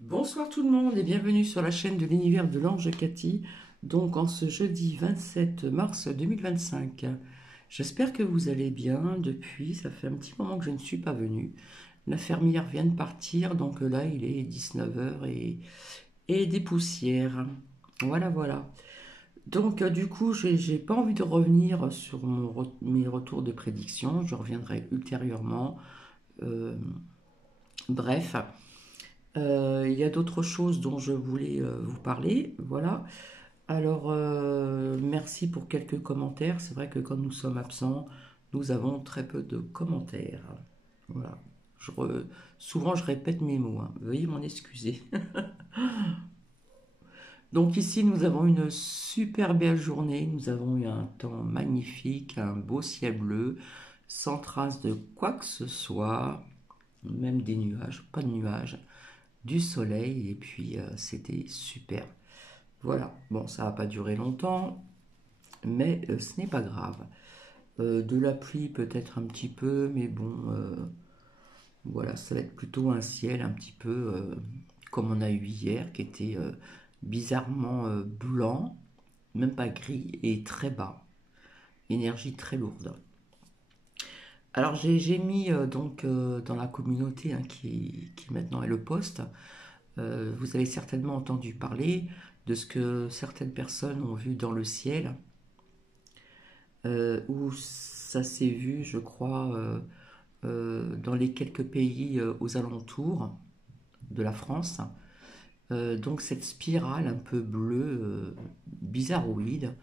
Bonsoir tout le monde et bienvenue sur la chaîne de l'univers de l'ange Cathy, donc en ce jeudi 27 mars 2025. J'espère que vous allez bien depuis, ça fait un petit moment que je ne suis pas venue. La fermière vient de partir, donc là il est 19 heures et des poussières. Voilà, voilà. Donc du coup, j'ai pas envie de revenir sur mes retours de prédiction, je reviendrai ultérieurement. Euh, bref. Il y a d'autres choses dont je voulais vous parler. Voilà. Alors, merci pour quelques commentaires. C'est vrai que quand nous sommes absents, nous avons très peu de commentaires. Voilà. Je re- Souvent, je répète mes mots, hein. Veuillez m'en excuser. Donc ici, nous avons une super belle journée. Nous avons eu un temps magnifique, un beau ciel bleu, sans trace de quoi que ce soit, même des nuages, pas de nuages, du soleil, et puis c'était super. Voilà, bon, ça va pas durer longtemps, mais ce n'est pas grave. De la pluie peut-être un petit peu, mais bon, voilà, ça va être plutôt un ciel un petit peu comme on a eu hier, qui était bizarrement blanc, même pas gris, et très bas. Énergie très lourde. Alors j'ai mis donc dans la communauté hein, qui maintenant est le poste. Vous avez certainement entendu parler de ce que certaines personnes ont vu dans le ciel, où ça s'est vu, je crois, dans les quelques pays aux alentours de la France. Donc cette spirale un peu bleue, bizarroïde,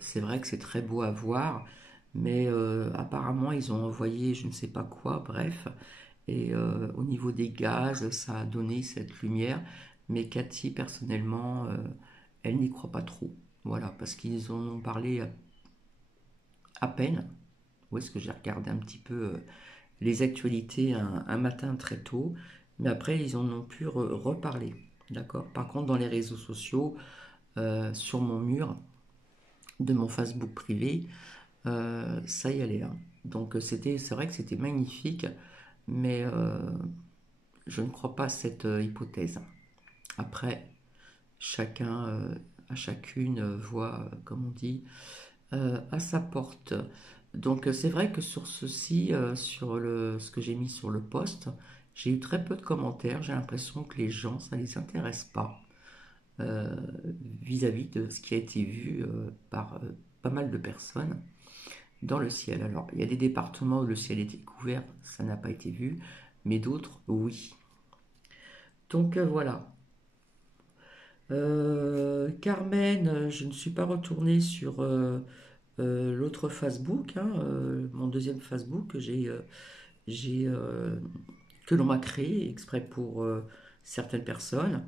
c'est vrai que c'est très beau à voir, mais apparemment ils ont envoyé je ne sais pas quoi, bref, et au niveau des gaz, ça a donné cette lumière, mais Cathy, personnellement, elle n'y croit pas trop. Voilà, parce qu'ils en ont parlé à peine. Où est-ce que j'ai regardé un petit peu les actualités un matin très tôt, mais après ils en ont pu reparler. D'accord. Par contre, dans les réseaux sociaux, sur mon mur de mon Facebook privé, ça y allait, hein. Donc c'est vrai que c'était magnifique, mais je ne crois pas à cette hypothèse. Après, chacun, à chacune voit, comme on dit, à sa porte. Donc c'est vrai que sur ceci, sur ce que j'ai mis sur le post, j'ai eu très peu de commentaires. J'ai l'impression que les gens, ça ne les intéresse pas euh, vis-à-vis de ce qui a été vu par pas mal de personnes dans le ciel. Alors, il y a des départements où le ciel était couvert, ça n'a pas été vu, mais d'autres, oui. Donc voilà. Carmen, je ne suis pas retournée sur l'autre Facebook, hein, mon deuxième Facebook que que l'on m'a créé exprès pour certaines personnes.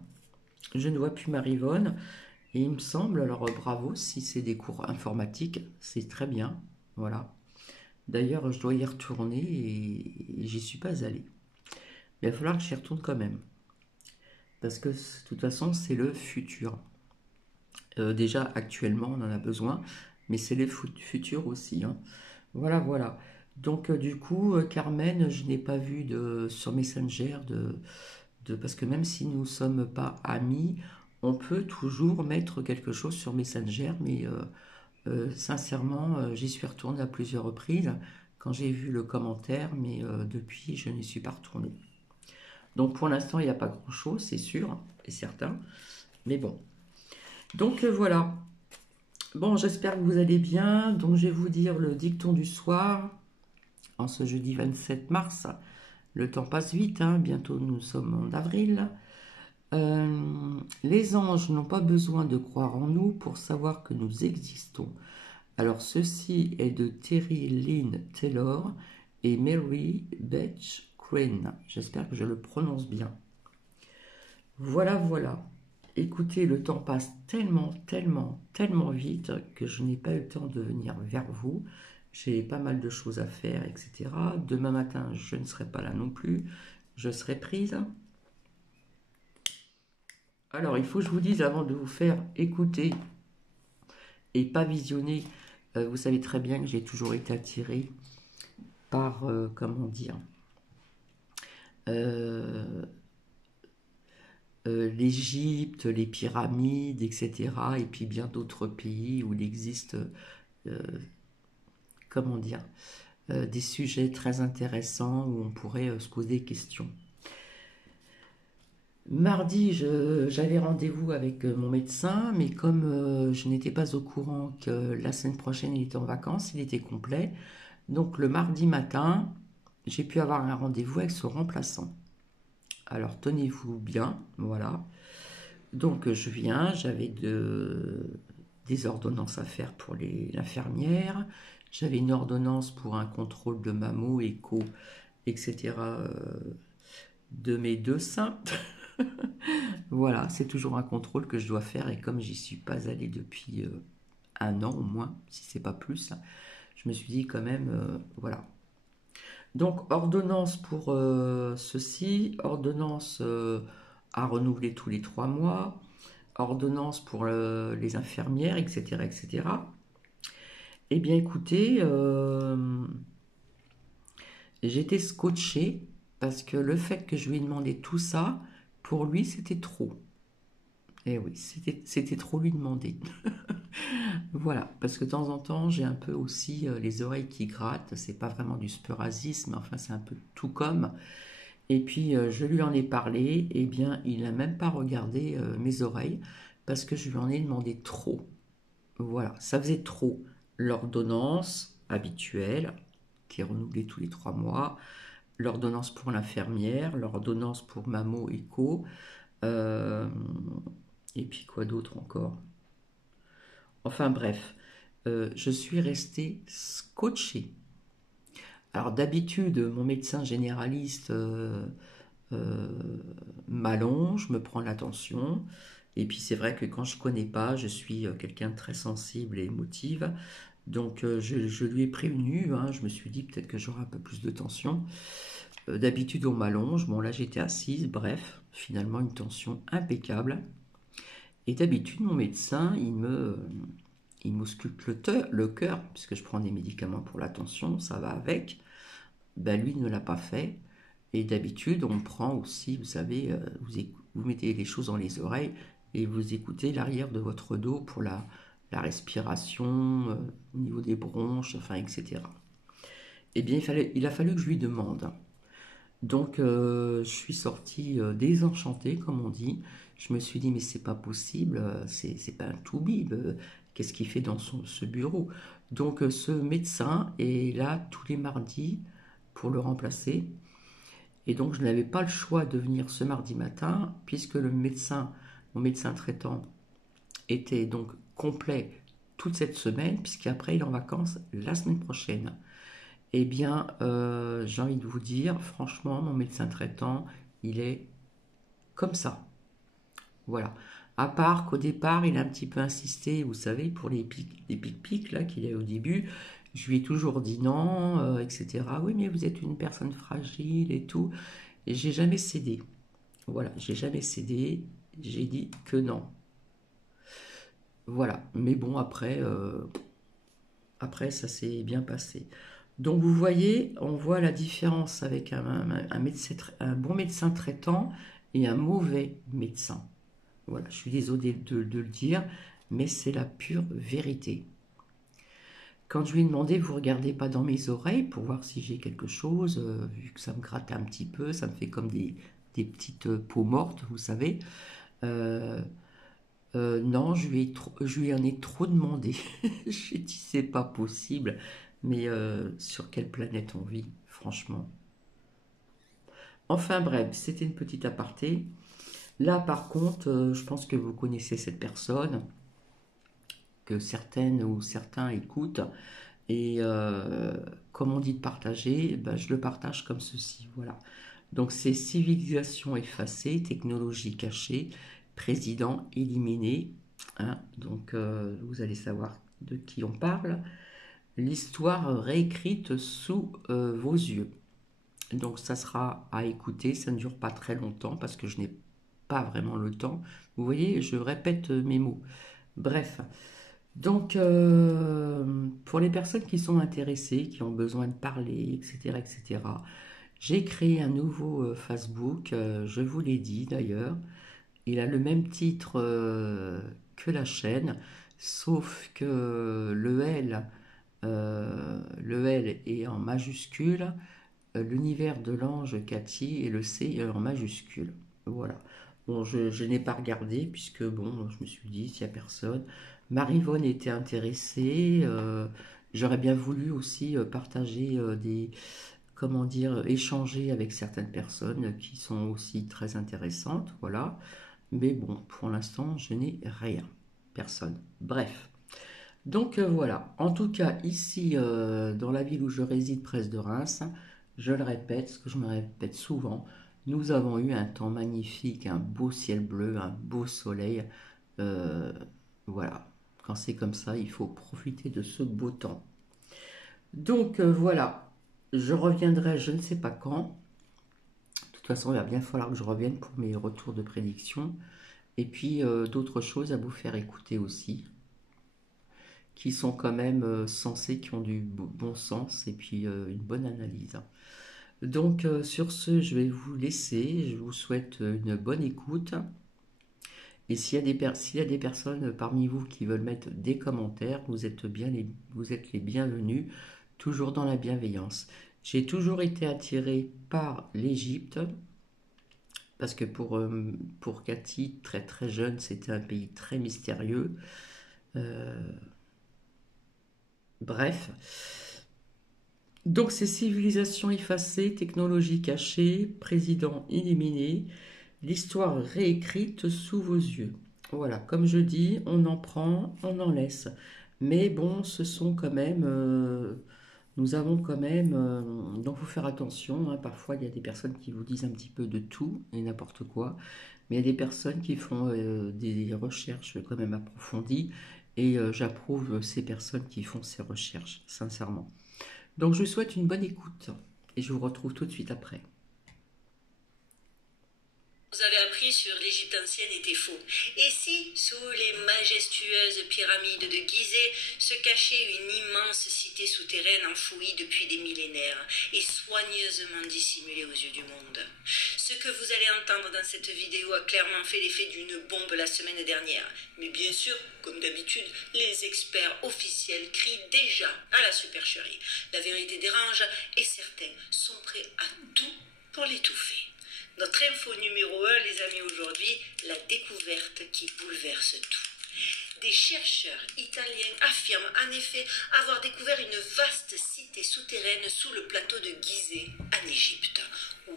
Je ne vois plus Marivonne et il me semble, alors bravo, si c'est des cours informatiques, c'est très bien, voilà. D'ailleurs, je dois y retourner et j'y suis pas allée. Mais il va falloir que j'y retourne quand même, parce que de toute façon, c'est le futur. Déjà, actuellement, on en a besoin, mais c'est le futur aussi, hein. Voilà, voilà. Donc, du coup, Carmen, je n'ai pas vu sur Messenger parce que même si nous ne sommes pas amis, on peut toujours mettre quelque chose sur Messenger, mais sincèrement, j'y suis retournée à plusieurs reprises quand j'ai vu le commentaire, mais depuis, je n'y suis pas retournée. Donc, pour l'instant, il n'y a pas grand-chose, c'est sûr et certain, mais bon. Donc, voilà. Bon, j'espère que vous allez bien. Donc, je vais vous dire le dicton du soir en ce jeudi 27 mars. Le temps passe vite, hein, bientôt nous sommes en avril. Les anges n'ont pas besoin de croire en nous pour savoir que nous existons. Alors ceci est de Terry Lynn Taylor et Mary Beth Crane. J'espère que je le prononce bien. Voilà, voilà. Écoutez, le temps passe tellement, tellement, tellement vite que je n'ai pas eu le temps de venir vers vous. J'ai pas mal de choses à faire, etc. Demain matin, je ne serai pas là non plus. Je serai prise. Alors, il faut que je vous dise avant de vous faire écouter et pas visionner, vous savez très bien que j'ai toujours été attirée par, comment dire, euh, l'Égypte, les pyramides, etc. Et puis bien d'autres pays où il existe, euh, comment dire, des sujets très intéressants où on pourrait se poser des questions. Mardi, j'avais rendez-vous avec mon médecin, mais comme je n'étais pas au courant que la semaine prochaine il était en vacances, il était complet. Donc le mardi matin, j'ai pu avoir un rendez-vous avec son remplaçant. Alors tenez-vous bien, voilà. Donc je viens, des ordonnances à faire pour l'infirmière, j'avais une ordonnance pour un contrôle de mammo, écho, etc. De mes deux seins. Voilà, c'est toujours un contrôle que je dois faire et comme j'y suis pas allée depuis un an au moins, si c'est pas plus, je me suis dit quand même, voilà. Donc ordonnance pour ceci, ordonnance à renouveler tous les 3 mois, ordonnance pour les infirmières, etc., etc. Eh bien écoutez, j'étais scotché parce que le fait que je lui ai demandé tout ça, pour lui c'était trop. Eh oui, c'était trop lui demander. Voilà, parce que de temps en temps, j'ai un peu aussi les oreilles qui grattent. C'est pas vraiment du sporasisme, enfin c'est un peu tout comme. Et puis je lui en ai parlé, et bien il n'a même pas regardé mes oreilles parce que je lui en ai demandé trop. Voilà, ça faisait trop. L'ordonnance habituelle, qui est renouvelée tous les 3 mois, l'ordonnance pour l'infirmière, l'ordonnance pour mammo écho, euh, et puis quoi d'autre encore? Enfin bref, je suis restée scotchée. Alors d'habitude, mon médecin généraliste euh, m'allonge, me prend l'attention. Et puis c'est vrai que quand je connais pas, je suis quelqu'un de très sensible et émotive. Donc je lui ai prévenu, hein, je me suis dit peut-être que j'aurai un peu plus de tension. D'habitude on m'allonge, bon là j'étais assise, bref, finalement une tension impeccable. Et d'habitude mon médecin il m'ausculte le cœur, puisque je prends des médicaments pour la tension, ça va avec. Ben lui ne l'a pas fait. Et d'habitude, on prend aussi, vous savez, vous mettez les choses dans les oreilles et vous écoutez l'arrière de votre dos pour la respiration, au niveau des bronches, enfin, etc. Eh bien, il a fallu que je lui demande. Donc, je suis sortie désenchantée, comme on dit. Je me suis dit, mais c'est pas possible, c'est pas un toubib. Qu'est-ce qu'il fait dans ce bureau? Donc, ce médecin est là tous les mardis pour le remplacer. Et donc, je n'avais pas le choix de venir ce mardi matin, puisque mon médecin traitant, était donc complet toute cette semaine, puisqu'après, il est en vacances la semaine prochaine. Eh bien, j'ai envie de vous dire, franchement, mon médecin traitant, il est comme ça. Voilà. À part qu'au départ, il a un petit peu insisté, vous savez, pour les pics là qu'il a au début. Je lui ai toujours dit non, etc. Oui, mais vous êtes une personne fragile et tout. Et j'ai jamais cédé. Voilà, j'ai jamais cédé. J'ai dit que non. Voilà. Mais bon, après ça s'est bien passé. Donc vous voyez, on voit la différence avec un bon médecin traitant et un mauvais médecin. Voilà, je suis désolée de le dire, mais c'est la pure vérité. Quand je lui ai demandé, vous regardez pas dans mes oreilles pour voir si j'ai quelque chose, vu que ça me gratte un petit peu, ça me fait comme des petites peaux mortes, vous savez. Euh, non, je lui en ai trop demandé. J'ai dit, c'est pas possible. Mais sur quelle planète on vit, franchement? Enfin bref, c'était une petite aparté. Là, par contre, je pense que vous connaissez cette personne, que certaines ou certains écoutent. Et comme on dit de partager, ben, je le partage comme ceci. Voilà. Donc c'est civilisation effacée, technologie cachée, président éliminé. Hein. Donc vous allez savoir de qui on parle. L'histoire réécrite sous vos yeux. Donc ça sera à écouter, ça ne dure pas très longtemps parce que je n'ai pas vraiment le temps. Vous voyez, je répète mes mots. Bref, donc pour les personnes qui sont intéressées, qui ont besoin de parler, etc., etc., j'ai créé un nouveau Facebook, je vous l'ai dit d'ailleurs, Il a le même titre que la chaîne, sauf que le L est en majuscule, l'univers de l'ange Cathy et le C est en majuscule. Voilà. Bon, je n'ai pas regardé puisque bon, je me suis dit s'il n'y a personne. Marivonne était intéressée. J'aurais bien voulu aussi partager comment dire, échanger avec certaines personnes qui sont aussi très intéressantes. Voilà. Mais bon, pour l'instant, je n'ai rien. Personne. Bref. Donc voilà. En tout cas, ici, dans la ville où je réside, près de Reims, je le répète, ce que je me répète souvent, nous avons eu un temps magnifique, un beau ciel bleu, un beau soleil. Euh, voilà. Quand c'est comme ça, il faut profiter de ce beau temps. Donc voilà. Je reviendrai, je ne sais pas quand. De toute façon, il va bien falloir que je revienne pour mes retours de prédiction. Et puis d'autres choses à vous faire écouter aussi, qui sont quand même sensées, qui ont du bon sens et puis une bonne analyse. Donc sur ce, je vais vous laisser. Je vous souhaite une bonne écoute. Et s'il y a des personnes parmi vous qui veulent mettre des commentaires, vous êtes les bienvenus, toujours dans la bienveillance. J'ai toujours été attiré par l'Égypte, parce que pour Cathy, très très jeune, c'était un pays très mystérieux. Euh, bref. Donc ces civilisations effacées, technologies cachées, présidents éliminés, l'histoire réécrite sous vos yeux. Voilà, comme je dis, on en prend, on en laisse. Mais bon, ce sont quand même... nous avons quand même... donc il faut faire attention, hein. Parfois, il y a des personnes qui vous disent un petit peu de tout et n'importe quoi. Mais il y a des personnes qui font des recherches quand même approfondies. Et j'approuve ces personnes qui font ces recherches, sincèrement. Donc je vous souhaite une bonne écoute. Et je vous retrouve tout de suite après. Vous avez appris sur l'Égypte ancienne était faux. Et si, sous les majestueuses pyramides de Gizeh, se cachait une immense cité souterraine enfouie depuis des millénaires et soigneusement dissimulée aux yeux du monde? Ce que vous allez entendre dans cette vidéo a clairement fait l'effet d'une bombe la semaine dernière. Mais bien sûr, comme d'habitude, les experts officiels crient déjà à la supercherie. La vérité dérange et certains sont prêts à tout pour l'étouffer. Notre info numéro 1, les amis, aujourd'hui, la découverte qui bouleverse tout. Des chercheurs italiens affirment en effet avoir découvert une vaste cité souterraine sous le plateau de Gizeh, en Égypte.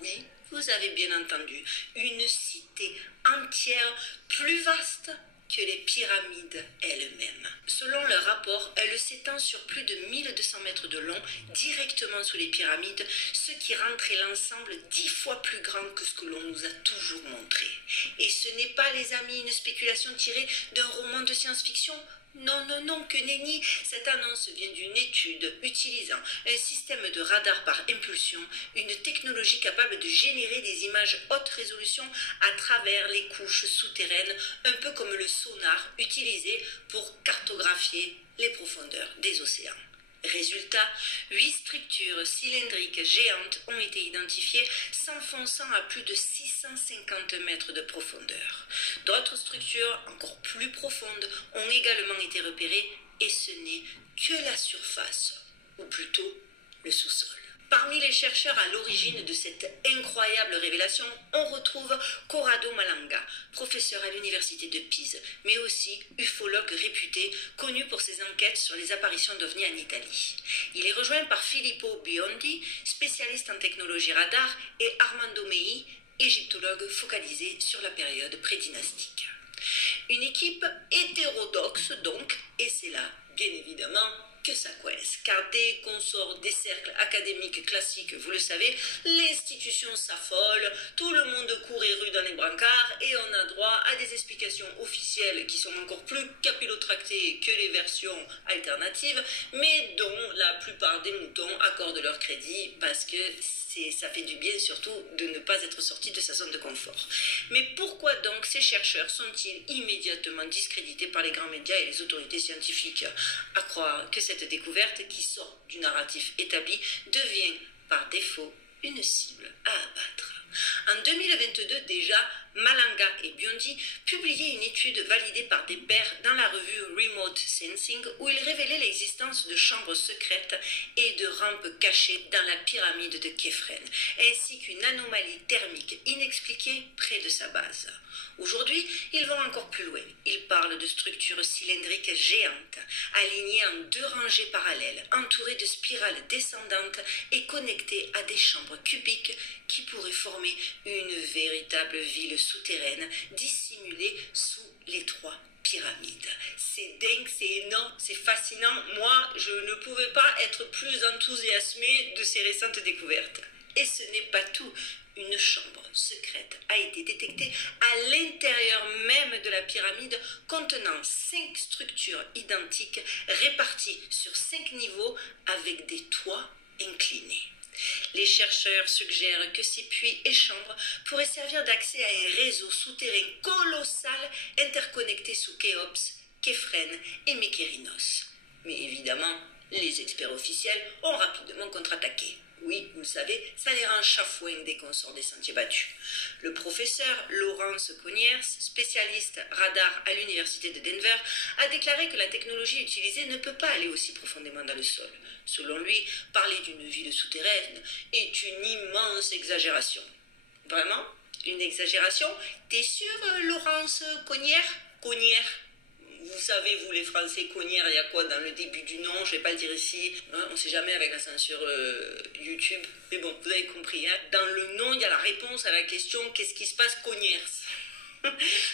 Oui, vous avez bien entendu, une cité entière plus vaste que les pyramides elles-mêmes. Selon leur rapport, elle s'étend sur plus de 1200 mètres de long, directement sous les pyramides, ce qui rendrait l'ensemble 10 fois plus grand que ce que l'on nous a toujours montré. Et ce n'est pas, les amis, une spéculation tirée d'un roman de science-fiction. Non, non, non, que nenni. Cette annonce vient d'une étude utilisant un système de radar par impulsion, une technologie capable de générer des images haute résolution à travers les couches souterraines, un peu comme le sonar utilisé pour cartographier les profondeurs des océans. Résultat, 8 structures cylindriques géantes ont été identifiées, s'enfonçant à plus de 650 mètres de profondeur. D'autres structures, encore plus profondes, ont également été repérées, et ce n'est que la surface, ou plutôt le sous-sol. Parmi les chercheurs à l'origine de cette incroyable révélation, on retrouve Corrado Malanga, professeur à l'université de Pise, mais aussi ufologue réputé, connu pour ses enquêtes sur les apparitions d'ovnis en Italie. Il est rejoint par Filippo Biondi, spécialiste en technologie radar, et Armando Mei, égyptologue focalisé sur la période prédynastique. Une équipe hétérodoxe donc, et c'est là, bien évidemment, que ça coince, car dès qu'on sort des cercles académiques classiques, vous le savez, l'institution s'affole, tout le monde court et rue dans les brancards, et on a droit à des explications officielles qui sont encore plus capillotractées que les versions alternatives, mais dont la plupart des moutons accordent leur crédit, parce que ça fait du bien surtout de ne pas être sorti de sa zone de confort. Mais pourquoi donc ces chercheurs sont-ils immédiatement discrédités par les grands médias et les autorités scientifiques? À croire que cette découverte, qui sort du narratif établi, devient par défaut une cible à abattre. En 2022 déjà, Malanga et Biondi publiaient une étude validée par des pairs dans la revue Remote Sensing où ils révélaient l'existence de chambres secrètes et de rampes cachées dans la pyramide de Képhren, ainsi qu'une anomalie thermique inexpliquée près de sa base. Aujourd'hui, ils vont encore plus loin. Ils parlent de structures cylindriques géantes, alignées en 2 rangées parallèles, entourées de spirales descendantes et connectées à des chambres cubiques qui pourraient former une véritable ville souterraine dissimulée sous les 3 pyramides. C'est dingue, c'est énorme, c'est fascinant. Moi, je ne pouvais pas être plus enthousiasmée de ces récentes découvertes. Et ce n'est pas tout. Une chambre secrète a été détectée à l'intérieur même de la pyramide contenant 5 structures identiques réparties sur 5 niveaux avec des toits inclinés. Les chercheurs suggèrent que ces puits et chambres pourraient servir d'accès à un réseau souterrain colossal interconnecté sous Khéops, Képhren et Mykérinos. Mais évidemment, les experts officiels ont rapidement contre-attaqué. Oui, vous le savez, ça les rend chafouins dès qu'on sort des sentiers battus. Le professeur Laurence Coniers, spécialiste radar à l'université de Denver, a déclaré que la technologie utilisée ne peut pas aller aussi profondément dans le sol. Selon lui, parler d'une ville souterraine est une immense exagération. Vraiment? Une exagération? T'es sûr, Laurence Coniers? Vous savez, vous les Français, Conières, il y a quoi dans le début du nom? Je ne vais pas le dire ici. Hein, on ne sait jamais avec la censure YouTube. Mais bon, vous avez compris. Hein, dans le nom, il y a la réponse à la question qu'est-ce qui se passe, Conières?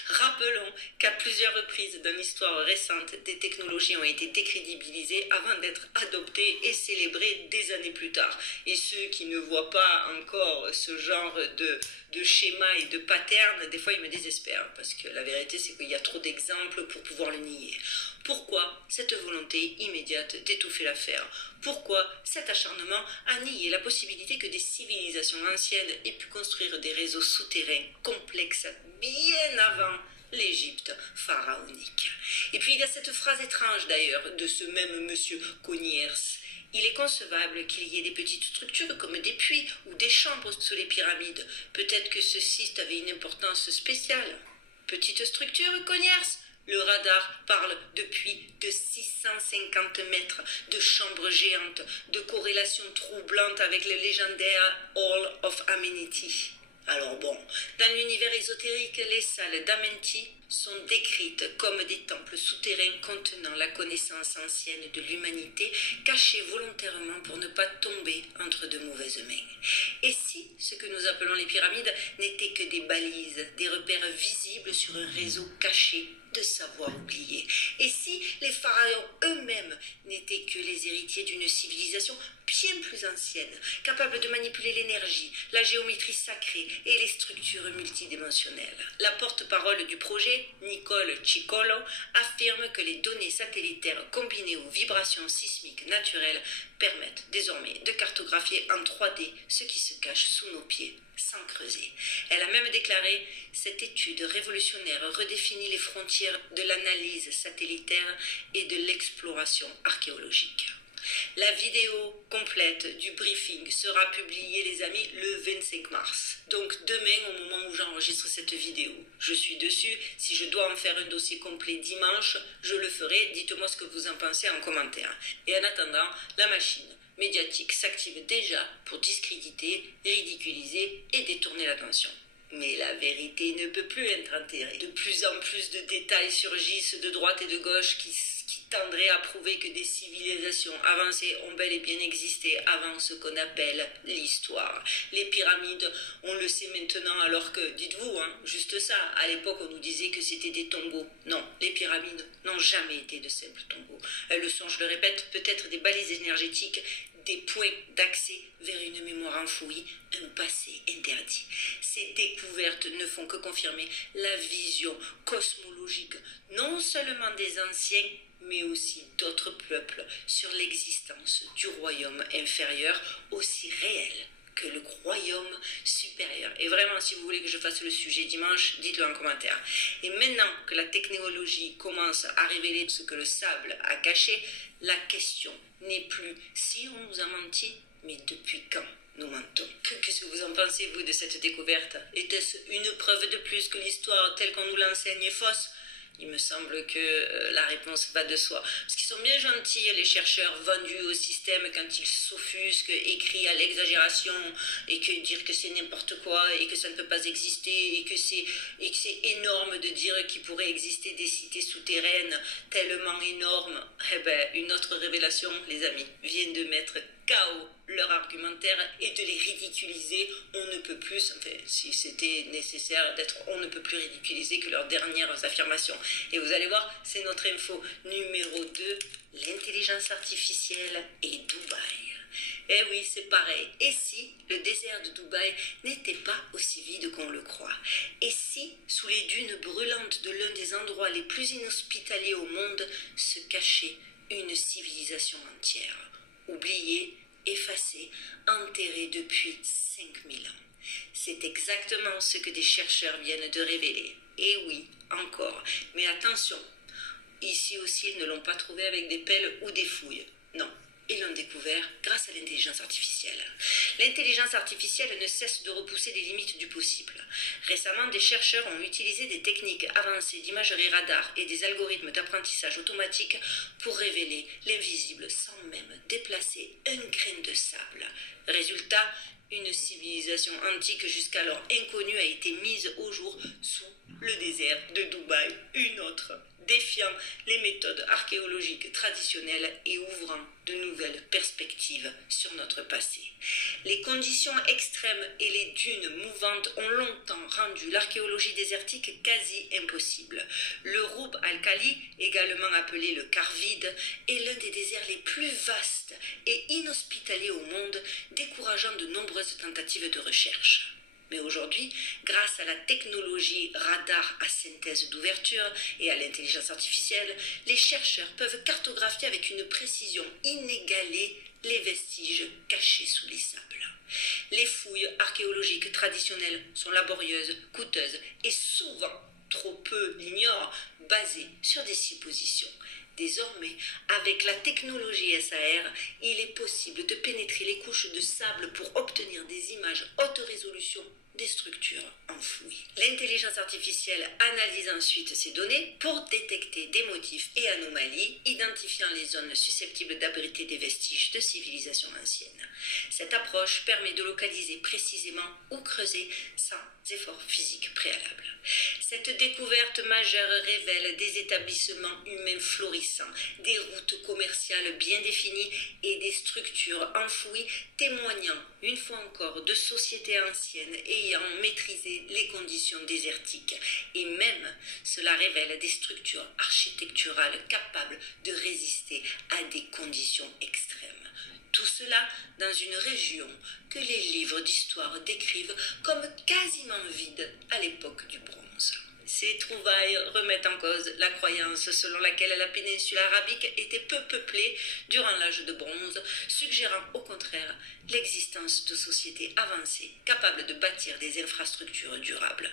Rappelons qu'à plusieurs reprises dans l'histoire récente, des technologies ont été décrédibilisées avant d'être adoptées et célébrées des années plus tard. Et ceux qui ne voient pas encore ce genre de schéma et de pattern, des fois ils me désespèrent, parce que la vérité c'est qu'il y a trop d'exemples pour pouvoir le nier. Pourquoi cette volonté immédiate d'étouffer l'affaire? Pourquoi cet acharnement à nier la possibilité que des civilisations anciennes aient pu construire des réseaux souterrains complexes bien avant l'Égypte pharaonique? Et puis il y a cette phrase étrange d'ailleurs de ce même monsieur Coniers. Il est concevable qu'il y ait des petites structures comme des puits ou des chambres sous les pyramides. Peut-être que ce site avait une importance spéciale. Petite structure, Coniers? Le radar parle depuis de 650 mètres, de chambres géantes, de corrélations troublantes avec le légendaire Hall of Amenity. Alors bon, dans l'univers ésotérique, les salles d'Amenti sont décrites comme des temples souterrains contenant la connaissance ancienne de l'humanité, cachés volontairement pour ne pas tomber entre de mauvaises mains. Et si ce que nous appelons les pyramides n'étaient que des balises, des repères visibles sur un réseau caché de savoir oublié? Et si les pharaons eux-mêmes n'étaient que les héritiers d'une civilisation bien plus ancienne, capable de manipuler l'énergie, la géométrie sacrée et les structures multidimensionnelles? La porte-parole du projet, Nicole Ciccolo, affirme que les données satellitaires combinées aux vibrations sismiques naturelles permettent désormais de cartographier en 3D ce qui se cache sous nos pieds sans creuser. Elle a même déclaré « Cette étude révolutionnaire redéfinit les frontières de l'analyse satellitaire et de l'exploration archéologique ». La vidéo complète du briefing sera publiée, les amis, le 25 mars. Donc demain, au moment où j'enregistre cette vidéo. Je suis dessus. Si je dois en faire un dossier complet dimanche, je le ferai. Dites-moi ce que vous en pensez en commentaire. Et en attendant, la machine médiatique s'active déjà pour discréditer, ridiculiser et détourner l'attention. Mais la vérité ne peut plus être enterrée. De plus en plus de détails surgissent de droite et de gauche qui tendraient à prouver que des civilisations avancées ont bel et bien existé avant ce qu'on appelle l'histoire. Les pyramides, on le sait maintenant, alors que, dites-vous, juste ça, à l'époque on nous disait que c'était des tombeaux. Non, les pyramides n'ont jamais été de simples tombeaux. Elles le sont, je le répète, peut-être des balises énergétiques, des points d'accès vers une mémoire enfouie, un passé interdit. Ces découvertes ne font que confirmer la vision cosmologique, non seulement des anciens, mais aussi d'autres peuples sur l'existence du royaume inférieur, aussi réel que le royaume supérieur. Et vraiment, si vous voulez que je fasse le sujet dimanche, dites-le en commentaire. Et maintenant que la technologie commence à révéler ce que le sable a caché, la question n'est plus si on nous a menti, mais depuis quand? nous mentons. Qu'est-ce que vous en pensez, vous, de cette découverte? Était-ce une preuve de plus que l'histoire telle qu'on nous l'enseigne est fausse? Il me semble que la réponse va de soi. Parce qu'ils sont bien gentils, les chercheurs vendus au système, quand ils s'offusquent, écrits à l'exagération, et que dire que c'est n'importe quoi, et que ça ne peut pas exister, et que c'est énorme de dire qu'il pourrait exister des cités souterraines tellement énormes. Eh ben, une autre révélation, les amis, vient de mettre KO leur argumentaire et de les ridiculiser. On ne peut plus, enfin, si c'était nécessaire d'être, on ne peut plus ridiculiser que leurs dernières affirmations. Et vous allez voir, c'est notre info numéro 2, l'intelligence artificielle et Dubaï. Eh oui, c'est pareil. Et si le désert de Dubaï n'était pas aussi vide qu'on le croit? Et si, sous les dunes brûlantes de l'un des endroits les plus inhospitaliers au monde, se cachait une civilisation entière, oubliée, effacée, enterrée depuis 5000 ans? C'est exactement ce que des chercheurs viennent de révéler. Et oui, encore. Mais attention, ici aussi, ils ne l'ont pas trouvé avec des pelles ou des fouilles. Non, ils l'ont découvert grâce à l'intelligence artificielle. L'intelligence artificielle ne cesse de repousser les limites du possible. Récemment, des chercheurs ont utilisé des techniques avancées d'imagerie radar et des algorithmes d'apprentissage automatique pour révéler l'invisible sans même déplacer un grain de sable. Résultat, une civilisation antique jusqu'alors inconnue a été mise au jour sous le désert de Dubaï. Une autre, défiant les méthodes archéologiques traditionnelles et ouvrant de nouvelles perspectives sur notre passé. Les conditions extrêmes et les dunes mouvantes ont longtemps rendu l'archéologie désertique quasi impossible. Le Roub al-Khali, également appelé le quart vide, est l'un des déserts les plus vastes et inhospitaliers au monde, décourageant de nombreuses tentatives de recherche. Mais aujourd'hui, grâce à la technologie radar à synthèse d'ouverture et à l'intelligence artificielle, les chercheurs peuvent cartographier avec une précision inégalée les vestiges cachés sous les sables. Les fouilles archéologiques traditionnelles sont laborieuses, coûteuses et souvent, trop peu l'ignorent, basées sur des suppositions. Désormais, avec la technologie SAR, il est possible de pénétrer les couches de sable pour obtenir des images haute résolution des structures enfouies. L'intelligence artificielle analyse ensuite ces données pour détecter des motifs et anomalies, identifiant les zones susceptibles d'abriter des vestiges de civilisations anciennes. Cette approche permet de localiser précisément où creuser sans effort physique préalable. Cette découverte majeure révèle des établissements humains florissants, des routes commerciales bien définies et des structures enfouies témoignant une fois encore de sociétés anciennes ayant maîtrisé les conditions désertiques. Et même cela révèle des structures architecturales capables de résister à des conditions extrêmes. Tout cela dans une région que les livres d'histoire décrivent comme quasiment vide à l'époque du bronze. Ces trouvailles remettent en cause la croyance selon laquelle la péninsule arabique était peu peuplée durant l'âge de bronze, suggérant au contraire l'existence de sociétés avancées capables de bâtir des infrastructures durables.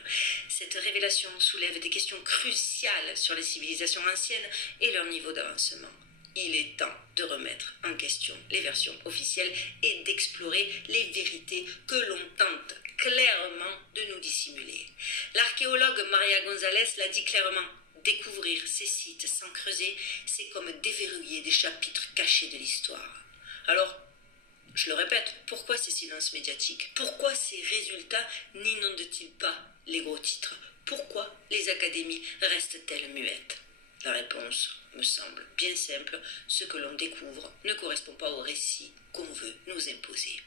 Cette révélation soulève des questions cruciales sur les civilisations anciennes et leur niveau d'avancement. Il est temps de remettre en question les versions officielles et d'explorer les vérités que l'on tente clairement de nous dissimuler. L'archéologue Maria González l'a dit clairement, découvrir ces sites sans creuser, c'est comme déverrouiller des chapitres cachés de l'histoire. Alors, je le répète, pourquoi ces silences médiatiques? Pourquoi ces résultats n'inondent-ils pas les gros titres? Pourquoi les académies restent-elles muettes? La réponse me semble bien simple, ce que l'on découvre ne correspond pas au récit qu'on veut nous imposer.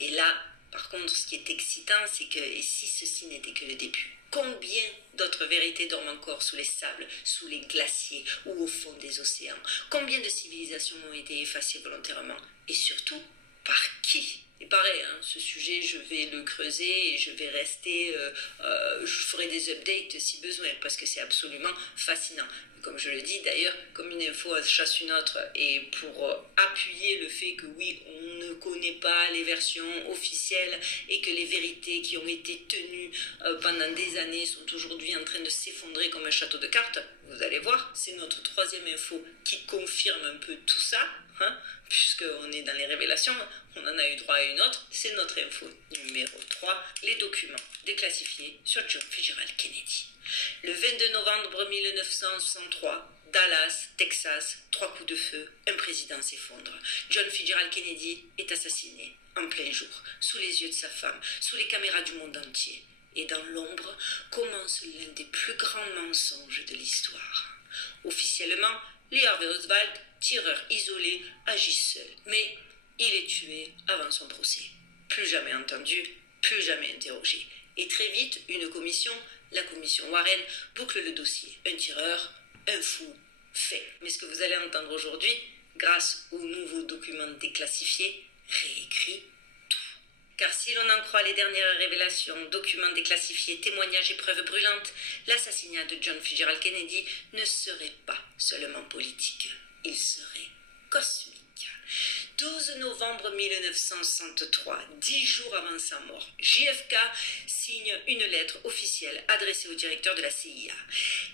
Et là, par contre, ce qui est excitant, c'est que, et si ceci n'était que le début, combien d'autres vérités dorment encore sous les sables, sous les glaciers ou au fond des océans? Combien de civilisations ont été effacées volontairement? Et surtout, par qui? Et pareil, ce sujet, je vais le creuser et je vais rester, je ferai des updates si besoin, parce que c'est absolument fascinant. Comme je le dis d'ailleurs, comme une info chasse une autre, et pour appuyer le fait que oui, on ne ne connaît pas les versions officielles et que les vérités qui ont été tenues pendant des années sont aujourd'hui en train de s'effondrer comme un château de cartes. Vous allez voir, c'est notre troisième info qui confirme un peu tout ça, hein, puisqu'on est dans les révélations, on en a eu droit à une autre, c'est notre info numéro 3, les documents déclassifiés sur John Fitzgerald Kennedy. Le 22 novembre 1963, Dallas, Texas, 3 coups de feu, un président s'effondre. John Fitzgerald Kennedy est assassiné en plein jour, sous les yeux de sa femme, sous les caméras du monde entier. Et dans l'ombre commence l'un des plus grands mensonges de l'histoire. Officiellement, Lee Harvey Oswald, tireur isolé, agit seul. Mais il est tué avant son procès. Plus jamais entendu, plus jamais interrogé. Et très vite, une commission, la commission Warren, boucle le dossier. Un tireur, un fou, fait. Mais ce que vous allez entendre aujourd'hui, grâce aux nouveaux documents déclassifiés, réécrit tout. Car si l'on en croit les dernières révélations, documents déclassifiés, témoignages et preuves brûlantes, l'assassinat de John Fitzgerald Kennedy ne serait pas seulement politique, il serait cosmique. 12 novembre 1963, 10 jours avant sa mort, JFK signe une lettre officielle adressée au directeur de la CIA.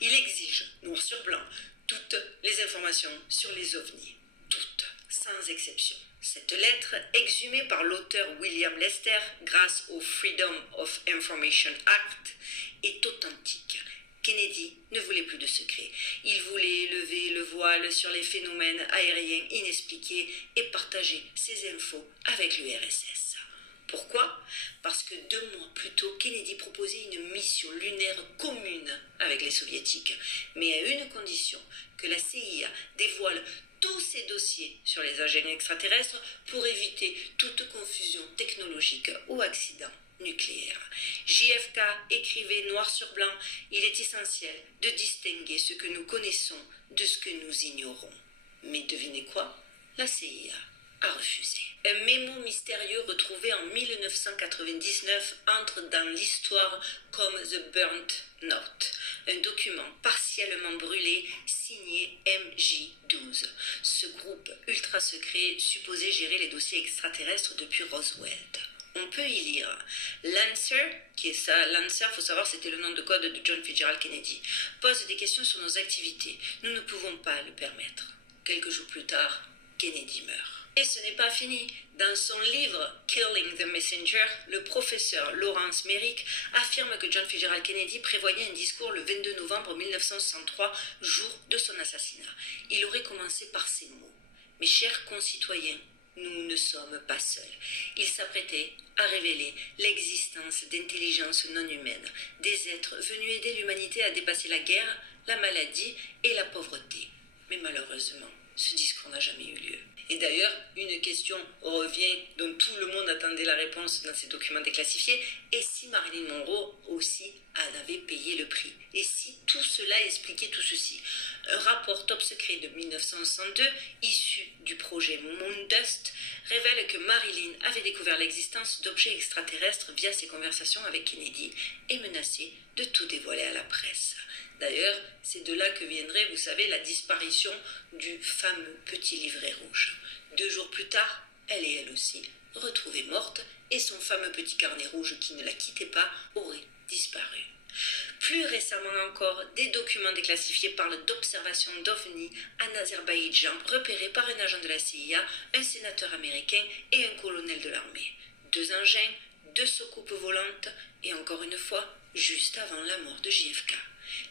Il exige, noir sur blanc, toutes les informations sur les ovnis. Toutes, sans exception. Cette lettre, exhumée par l'auteur William Lester grâce au Freedom of Information Act, est authentique. Kennedy ne voulait plus de secrets. Il voulait lever le voile sur les phénomènes aériens inexpliqués et partager ses infos avec l'URSS. Pourquoi ? Parce que 2 mois plus tôt, Kennedy proposait une mission lunaire commune avec les soviétiques, mais à une condition, que la CIA dévoile tous ses dossiers sur les agents extraterrestres pour éviter toute confusion technologique ou accident nucléaire. JFK écrivait noir sur blanc, il est essentiel de distinguer ce que nous connaissons de ce que nous ignorons. Mais devinez quoi ? La CIA a refusé. Un mémo mystérieux retrouvé en 1999 entre dans l'histoire comme The Burnt Note, un document partiellement brûlé signé MJ12, ce groupe ultra secret supposé gérer les dossiers extraterrestres depuis Roswell. On peut y lire Lancer, qui est ça, Lancer, faut savoir, c'était le nom de code de John Fitzgerald Kennedy, pose des questions sur nos activités. Nous ne pouvons pas le permettre. Quelques jours plus tard, Kennedy meurt. Et ce n'est pas fini. Dans son livre Killing the Messenger, le professeur Lawrence Merrick affirme que John Fitzgerald Kennedy prévoyait un discours le 22 novembre 1963, jour de son assassinat. Il aurait commencé par ces mots. « Mes chers concitoyens, nous ne sommes pas seuls. » Il s'apprêtait à révéler l'existence d'intelligences non humaines, des êtres venus aider l'humanité à dépasser la guerre, la maladie et la pauvreté. Mais malheureusement, ce discours n'a jamais eu lieu. Et d'ailleurs, une question revient dont tout le monde attendait la réponse dans ces documents déclassifiés. Et si Marilyn Monroe aussi en avait payé le prix? Et si tout cela expliquait tout ceci? Un rapport top secret de 1962, issu du projet Moondust, révèle que Marilyn avait découvert l'existence d'objets extraterrestres via ses conversations avec Kennedy et menaçait de tout dévoiler à la presse. D'ailleurs, c'est de là que viendrait, vous savez, la disparition du fameux petit livret rouge. 2 jours plus tard, elle est elle aussi retrouvée morte et son fameux petit carnet rouge qui ne la quittait pas aurait disparu. Plus récemment encore, des documents déclassifiés parlent d'observations d'OVNI en Azerbaïdjan repérés par un agent de la CIA, un sénateur américain et un colonel de l'armée. 2 engins, 2 soucoupes volantes et encore une fois, juste avant la mort de JFK.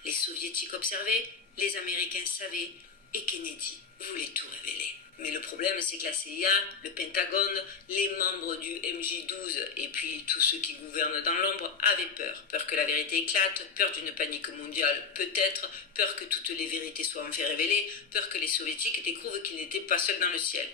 Les soviétiques observaient, les Américains savaient et Kennedy voulait tout révéler. Mais le problème, c'est que la CIA, le Pentagone, les membres du MJ12 et puis tous ceux qui gouvernent dans l'ombre avaient peur. Peur que la vérité éclate, peur d'une panique mondiale peut-être, peur que toutes les vérités soient enfin révélées, peur que les soviétiques découvrent qu'ils n'étaient pas seuls dans le ciel.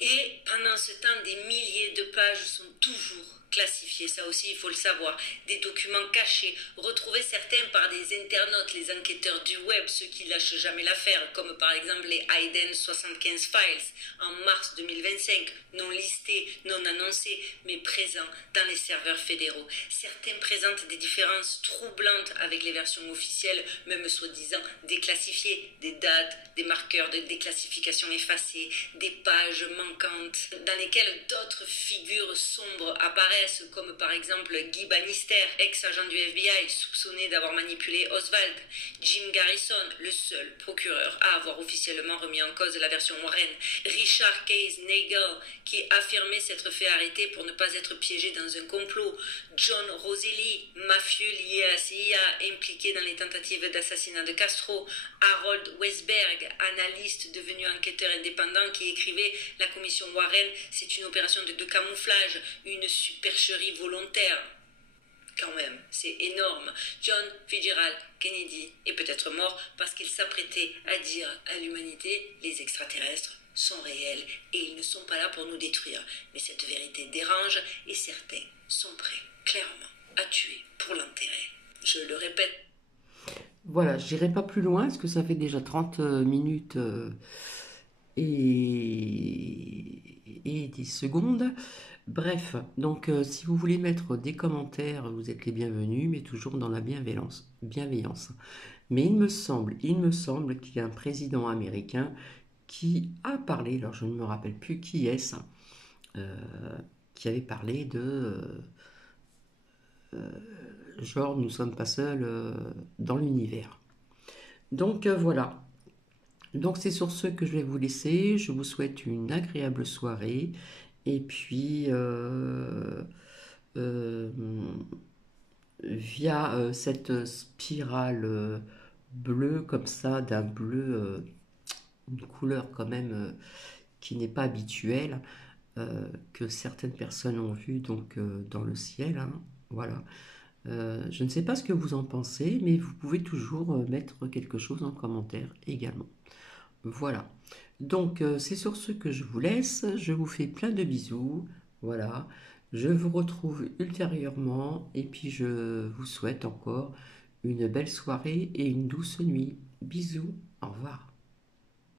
Et pendant ce temps, des milliers de pages sont toujours classifiés, ça aussi il faut le savoir, des documents cachés, retrouvés certains par des internautes, les enquêteurs du web, ceux qui lâchent jamais l'affaire, comme par exemple les Hayden 75 Files, en mars 2025, non listés, non annoncés, mais présents dans les serveurs fédéraux. Certains présentent des différences troublantes avec les versions officielles, même soi-disant déclassifiées, des dates, des marqueurs de déclassification effacés, des pages manquantes manquantes, dans lesquelles d'autres figures sombres apparaissent, comme par exemple Guy Bannister, ex-agent du FBI soupçonné d'avoir manipulé Oswald, Jim Garrison, le seul procureur à avoir officiellement remis en cause la version Warren, Richard Case Nagel, qui affirmait s'être fait arrêter pour ne pas être piégé dans un complot, John Roselli, mafieux lié à la CIA, impliqué dans les tentatives d'assassinat de Castro, Harold Westberg, analyste devenu enquêteur indépendant qui écrivait « La commission Warren, c'est une opération de camouflage, une supercherie volontaire ». Quand même, c'est énorme. John Fitzgerald Kennedy est peut-être mort parce qu'il s'apprêtait à dire à l'humanité « Les extraterrestres sont réels et ils ne sont pas là pour nous détruire ». Mais cette vérité dérange et certains sont prêts, clairement, à tuer pour l'enterrer. Je le répète. Voilà, j'irai pas plus loin parce que ça fait déjà 30 minutes et 10 secondes. Bref, donc si vous voulez mettre des commentaires, vous êtes les bienvenus, mais toujours dans la bienveillance. Mais il me semble qu'il y a un président américain qui a parlé, alors je ne me rappelle plus qui est-ce, qui avait parlé de genre nous sommes pas seuls dans l'univers. Donc voilà. Donc c'est sur ce que je vais vous laisser. Je vous souhaite une agréable soirée. Et puis via cette spirale bleue comme ça, d'un bleu, une couleur quand même qui n'est pas habituelle, que certaines personnes ont vu donc dans le ciel, hein, voilà. Je ne sais pas ce que vous en pensez, mais vous pouvez toujours mettre quelque chose en commentaire également. Voilà. Donc, c'est sur ce que je vous laisse. Je vous fais plein de bisous. Voilà. Je vous retrouve ultérieurement et puis je vous souhaite encore une belle soirée et une douce nuit. Bisous. Au revoir.